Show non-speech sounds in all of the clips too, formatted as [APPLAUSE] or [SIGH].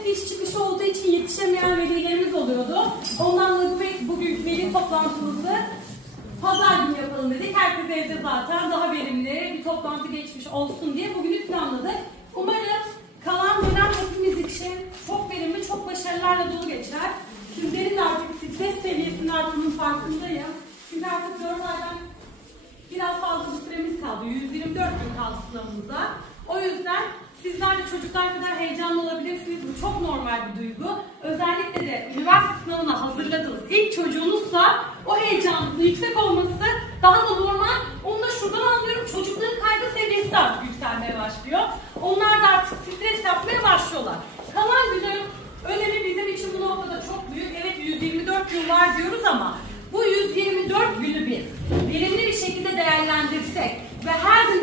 yapmıştık. İş çıkışı olduğu için yetişemeyen velilerimiz oluyordu. Ondan dolayı bu- bugün veli toplantımızı pazar günü yapalım dedik. Herkes evde zaten daha verimli bir toplantı geçmiş olsun diye bugünü planladık. Umarım kalan dönem hepimiz için çok verimli, çok başarılarla dolu geçer. Sizlerin artık stres seviyesinin arttığının farkındayım. Çünkü artık 4 aydan Biraz fazla bir süremiz kaldı. 124 gün kaldı sınavımıza. Sizler de çocuklar kadar heyecanlı olabilirsiniz. Bu çok normal bir duygu. Özellikle de üniversite sınavına hazırladığınız ilk çocuğunuzsa o heyecanınızın yüksek olması daha da normal. Onu da şuradan anlıyorum. Çocukların kaygı seviyesi de artık yükselmeye başlıyor. Onlar da artık stres yapmaya başlıyorlar. Kalan günün önemi bizim için bu noktada çok büyük. Evet 124 gün var diyoruz ama bu 124 günü biz verimli bir şekilde değerlendirsek ve her gün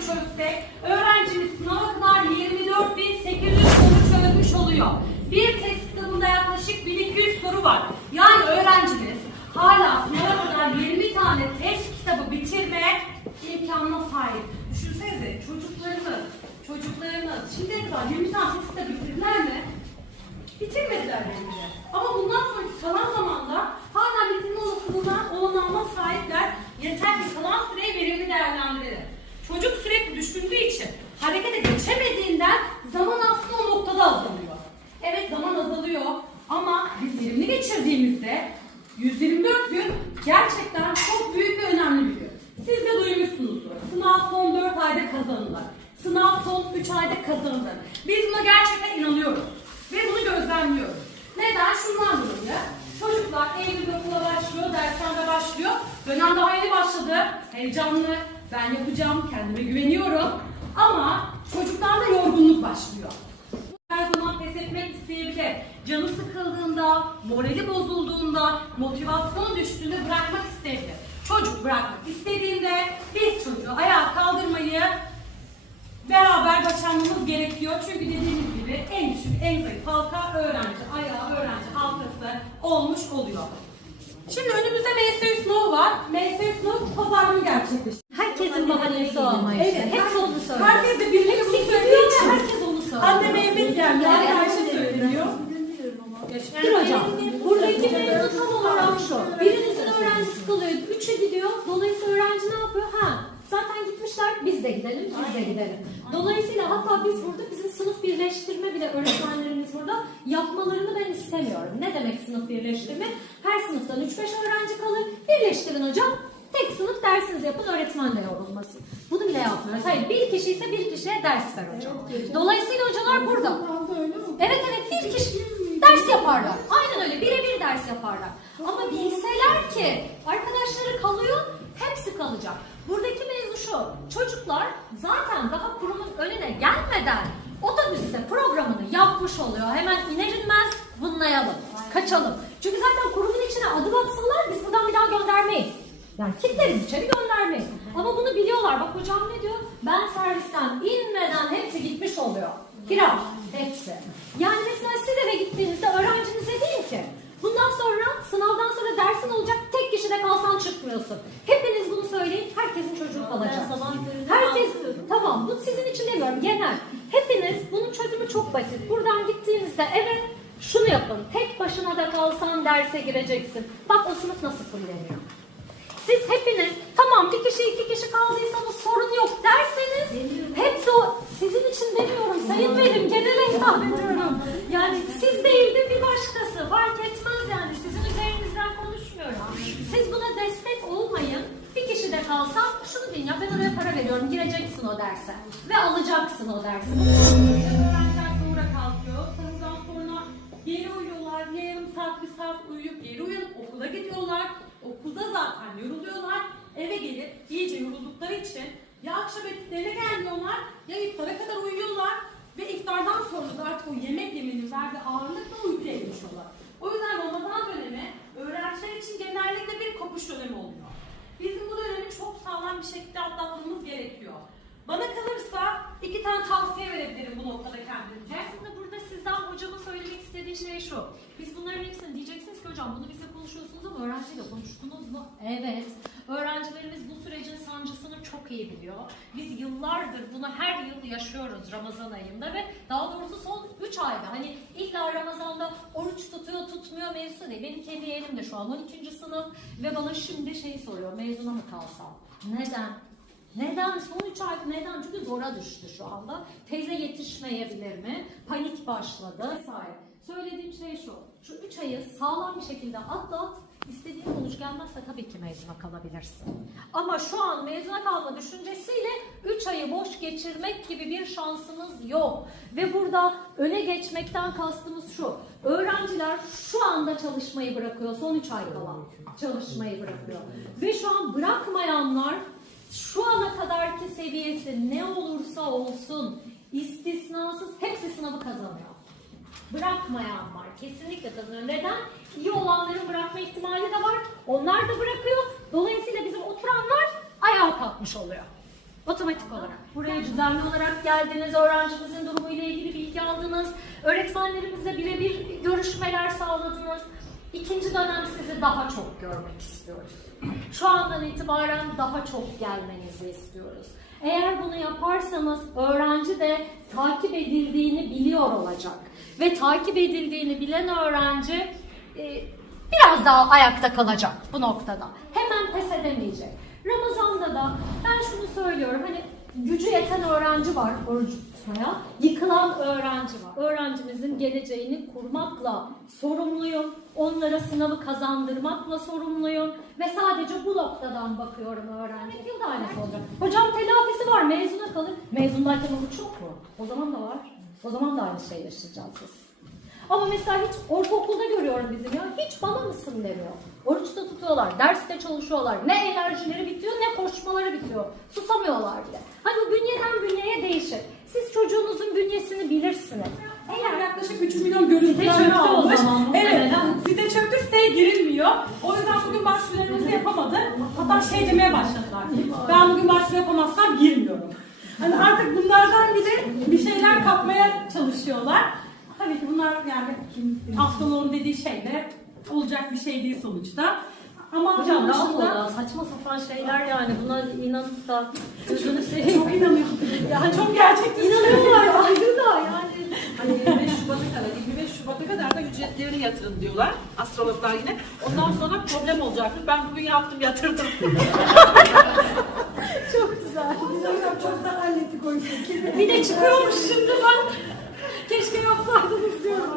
200 soru çözsek öğrencimiz sınava kadar 24.800 soru çözmüş oluyor. Bir test kitabında yaklaşık 1200 soru var. Yani öğrencimiz hala sınava kadar 20 tane test kitabı bitirme imkanına sahip. Düşünsenize çocuklarımız, çocuklarımız şimdiye kadar 20 tane test kitabı bitirdiler mi? bitirmediler de. Ama bundan sonraki kalan zamanda hala bitirme olasılığına olanağına sahipler. Yeter ki kalan süreyi verimli değerlendirelim. Çocuk sürekli düşündüğü için harekete geçemediğinden zaman aslında o noktada azalıyor. Evet zaman azalıyor ama biz verimli geçirdiğimizde 124 gün gerçekten çok büyük ve önemli bir gün. Siz de duymuşsunuzdur. Sınav son 4 ayda kazanılır. Sınav son 3 ayda kazanılır. Biz buna gerçekten inanıyoruz. Ve bunu gözlemliyoruz. Neden? Şundan dolayı. Çocuklar Eylül'de okula başlıyor, dershanede başlıyor. Dönem daha yeni başladı. Heyecanlı. Ben yapacağım, kendime güveniyorum. Ama çocuklarda yorgunluk başlıyor. Her zaman pes etmek isteyebilir. Canı sıkıldığında, morali bozulduğunda, motivasyon düştüğünde bırakmak isteyebilir. Çocuk bırakmak istediğinde biz çocuğu ayağa kaldırmayı beraber başarmamız gerekiyor. Çünkü dediğimiz gibi en düşük, en zayıf halka öğrenci, ayağı öğrenci halkası olmuş oluyor. Şimdi önümüzde MSÜ sınavı var. MSÜ sınavı pazar günü gerçekleşecek. Herkesin bahanesi o ama işte. Evet, Hep onu söylüyor. Herkes de birlikte bunu ve herkes onu söylüyor. Anne Mehmet geldi. Anne Ayşe söyleniyor. Dur hocam. Buradaki mevzu tam olarak şu. Birinizin öğrencisi kalıyor. Üçe gidiyor. Dolayısıyla öğrenci ne yapıyor? Ha zaten gitmişler. Biz de gidelim. Biz de gidelim. Dolayısıyla hatta biz burada bizim sınıf birleştirme bile öğretmenlerimiz burada yapmalarını ben istemiyorum. Ne demek sınıf birleştirme? Her sınıftan 3-5 öğrenci kalır. Birleştirin hocam. Tek sınıf dersinizi yapın, öğretmen de yorulmasın. Bunu bile yapmıyoruz. Hayır, bir kişi ise bir kişiye ders ver hocam. Dolayısıyla hocalar burada. Evet evet bir kişi ders yaparlar. Aynen öyle birebir ders yaparlar. Ama bilseler ki arkadaşları kalıyor hepsi kalacak. Buradaki mevzu şu. Çocuklar zaten daha kurumun önüne gelmeden otobüste programını yapmış oluyor. Hemen iner inmez vınlayalım. Kaçalım. Çünkü zaten kurumun içine adım atsalar biz buradan bir daha göndermeyiz. Yani kilitleriz içeri göndermeyiz. Ama bunu biliyorlar. Bak hocam ne diyor? Ben servisten inmeden hepsi gitmiş oluyor. Kira hepsi. Yani mesela siz eve gittiğinizde öğrencinize deyin ki bundan sonra sınavdan sonra dersin olacak tek kişide kalsan çıkmıyorsun. Hepiniz bunu söyleyin. Herkesin çocuğu kalacak. Herkes tamam bu sizin için demiyorum genel. Hepiniz bunun çözümü çok basit. Buradan gittiğinizde eve şunu yapın. Tek başına da kalsan derse gireceksin. Bak o sınıf nasıl fulleniyor. Siz hepiniz tamam bir kişi iki kişi kaldıysanız sorun yok derseniz hepsi o sizin için demiyorum sayın velim genele hitap ediyorum. Yani siz değil de bir başkası fark etmez yani sizin üzerinizden konuşmuyorum. Siz buna destek olmayın. Bir kişi de kalsa şunu deyin ya ben oraya para veriyorum gireceksin o derse ve alacaksın o dersi. Öğrenciler sonra kalkıyor. Sınıftan sonra geri uyuyorlar. Ya yarım saat, bir saat uyuyup geri uyanıp okula gidiyorlar. Okulda zaten yoruluyorlar. Eve gelip iyice yoruldukları için ya akşam ettiklerine gelmiyorlar ya iftara kadar uyuyorlar. Ve iftardan sonra da artık o yemek yemenin verdiği ağırlıkla uykuya geçiyorlar. O yüzden Ramazan dönemi öğrenciler için genellikle bir kopuş dönemi oluyor. Bizim bu dönemi çok sağlam bir şekilde atlatmamız gerekiyor. Bana kalırsa iki tane tavsiye verebilirim bu noktada kendimce. Aslında burada sizden hocama söylemek istediği şey şu. Biz bunların hepsini diyeceksiniz ki hocam bunu bizle konuşuyorsunuz ama öğrenciyle konuştunuz mu? Evet. Öğrencilerimiz bu sürecin sancısını çok iyi biliyor. Biz yıllardır bunu her yıl yaşıyoruz Ramazan ayında ve daha doğrusu son 3 ayda. Hani illa Ramazan'da oruç tutuyor tutmuyor mevzusu değil. Benim kendi yeğenim de şu an 12. sınıf ve bana şimdi şey soruyor mezuna mı kalsam? Neden? Neden? Son 3 ay neden? Çünkü zora düştü şu anda. Teze yetişmeyebilir mi? Panik başladı vesaire. Söylediğim şey şu. Şu 3 ayı sağlam bir şekilde atlat. İstediğin sonuç gelmezse tabii ki mezuna kalabilirsin. Ama şu an mezuna kalma düşüncesiyle 3 ayı boş geçirmek gibi bir şansımız yok. Ve burada öne geçmekten kastımız şu. Öğrenciler şu anda çalışmayı bırakıyor. Son 3 ay kala çalışmayı bırakıyor. Ve şu an bırakmayanlar şu ana kadarki seviyesi ne olursa olsun istisnasız hepsi sınavı kazanıyor. Bırakmayan var. Kesinlikle kazanıyor. Neden? İyi olanların bırakma ihtimali de var. Onlar da bırakıyor. Dolayısıyla bizim oturanlar ayağa kalkmış oluyor. Otomatik olarak. Buraya düzenli olarak geldiniz, öğrencimizin durumuyla ilgili bilgi aldınız, öğretmenlerimizle birebir görüşmeler sağladınız. İkinci dönem sizi daha çok görmek istiyoruz. Şu andan itibaren daha çok gelmenizi istiyoruz. Eğer bunu yaparsanız öğrenci de takip edildiğini biliyor olacak. Ve takip edildiğini bilen öğrenci e, biraz daha ayakta kalacak bu noktada. Hemen pes edemeyecek. Ramazan'da da ben şunu söylüyorum hani gücü yeten öğrenci var oruç tutmaya, yıkılan öğrenci var. Öğrencimizin geleceğini kurmakla sorumluyum. Onlara sınavı kazandırmakla sorumluyum. Ve sadece bu noktadan bakıyorum öğrenci. Yıl tanesi olacak. Hocam telafisi var, mezuna kalır. Mezundayken oruç yok mu? O zaman da var. O zaman da aynı şey yaşayacağız biz. Ama mesela hiç ortaokulda görüyorum bizim ya. Hiç bana mısın demiyor. Oruçta tutuyorlar, derste çalışıyorlar. Ne enerjileri bitiyor ne koşmaları bitiyor. Susamıyorlar bile. Hani bu bünyeden bünyeye değişir. Siz çocuğunuzun bünyesini bilirsiniz. Eğer yaklaşık 3 milyon görüntülenme almış. zaman, Evet, site çöktü, siteye girilmiyor. O yüzden bugün başvurularımızı yapamadık. Hatta şey demeye başladılar. Ben bugün başvuru yapamazsam girmiyorum. Hani artık bunlardan bile bir şeyler kapmaya çalışıyorlar. Tabii ki bunlar yani haftalığın dediği şey de olacak bir şey değil sonuçta. Ama Hocam onun rahat ol dışında- ya. Saçma sapan şeyler yani. Buna inanıp da gözünü seveyim. Çok [LAUGHS] inanıyorum. Yani çok gerçekçi. İnanıyorlar ayrı da yani. Hani 25 Şubat'a kadar, 25 Şubat'a kadar da ücretlerini yatırın diyorlar astrologlar yine. Ondan sonra problem olacaktır. Ben bugün yaptım, yatırdım. [LAUGHS] Çok güzel. Biz hocam çoktan hallettik o işi. Bir de çıkıyormuş şimdi ben. Keşke yapsaydınız diyorum.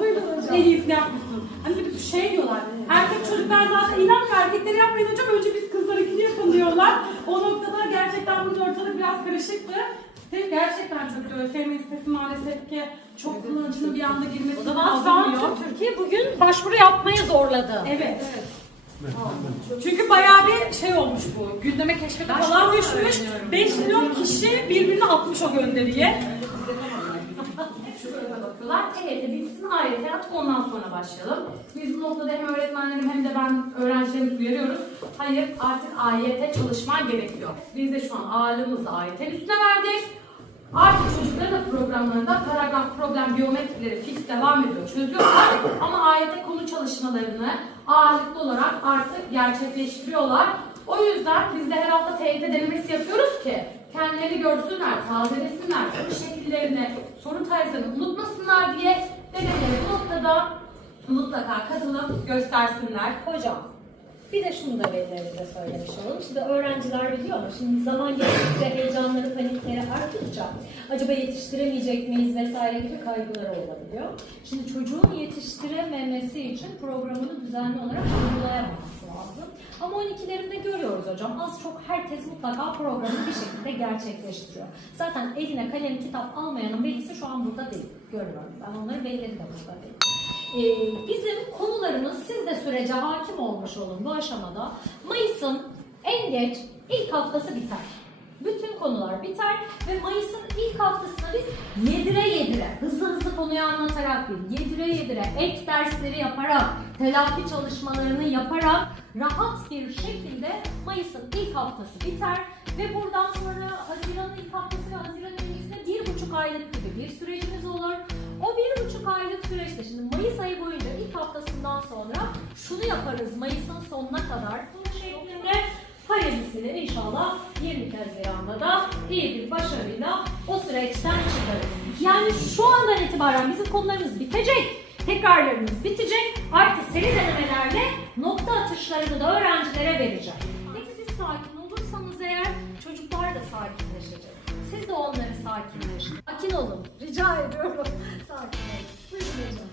Buyurun hocam. En iyisini yapmışsın. Hani bir şey diyorlar. Erkek çocuklar zaten inanmıyor. Erkekleri yapmayın hocam. Önce biz kızlarınkini yapın diyorlar. O noktada gerçekten bugün ortalık biraz karışıktı. Siteyi gerçekten çok diyor. Feminist sitesi maalesef ki çok kullanıcının bir anda girmesi tüm Türkiye bugün başvuru yapmaya zorladı. Evet. Çünkü bayağı bir şey olmuş bu. Gündeme keşfete falan düşmüş. öğreniyorum. 5 milyon kişi birbirine atmış o gönderiye. TYT bitsin ayrıca artık ondan sonra başlayalım. Biz bu noktada hem öğretmenlerim hem de ben öğrencilerimizi uyarıyoruz. Hayır artık AYT çalışman gerekiyor. Biz de şu an ağırlığımızı AYT'nin üstüne verdik. Artık çocukların da programlarında paragraf, problem, geometrileri fix devam ediyor, çözüyorlar. Ama AYT konu çalışmalarını ağırlıklı olarak artık gerçekleştiriyorlar. O yüzden biz de her hafta TYT denemesi yapıyoruz ki kendileri görsünler, tazelesinler, soru şekillerini, soru tarzlarını unutmasınlar diye denemeleri bu noktada mutlaka katılıp göstersinler. Hocam bir de şunu da velilerimize söylemiş olalım. Şimdi öğrenciler biliyor ama şimdi zaman geçtikçe heyecanları, panikleri arttıkça acaba yetiştiremeyecek miyiz vesaire gibi kaygıları olabiliyor. Şimdi çocuğun yetiştirememesi için programını düzenli olarak uygulayamaması lazım. Ama 12'lerinde görüyoruz hocam az çok herkes mutlaka programı bir şekilde gerçekleştiriyor. Zaten eline kalem kitap almayanın velisi şu an burada değil. Görüyorum ben onların velileri de burada değil. Ee, bizim konularımız siz de sürece hakim olmuş olun bu aşamada. Mayıs'ın en geç ilk haftası biter. Konular biter ve Mayıs'ın ilk haftasında biz yedire yedire, hızlı hızlı konuyu anlatarak değil, yedire yedire, ek dersleri yaparak, telafi çalışmalarını yaparak rahat bir şekilde Mayıs'ın ilk haftası biter ve buradan sonra Haziran'ın ilk haftası ve Haziran öncesinde bir buçuk aylık gibi bir sürecimiz olur. O bir buçuk aylık süreçte şimdi Mayıs ayı boyunca ilk haftasından sonra şunu yaparız Mayıs'ın sonuna kadar bu şeklinde hayırlısıyla inşallah 20 Haziran'da da iyi bir başarıyla o süreçten çıkarız. Yani şu andan itibaren bizim konularımız bitecek. Tekrarlarımız bitecek. Artık seri denemelerle nokta atışlarını da öğrencilere vereceğim. Peki siz sakin olursanız eğer çocuklar da sakinleşecek. Siz de onları sakinleşin. Sakin olun. Rica ediyorum. [LAUGHS] Sakinleşin.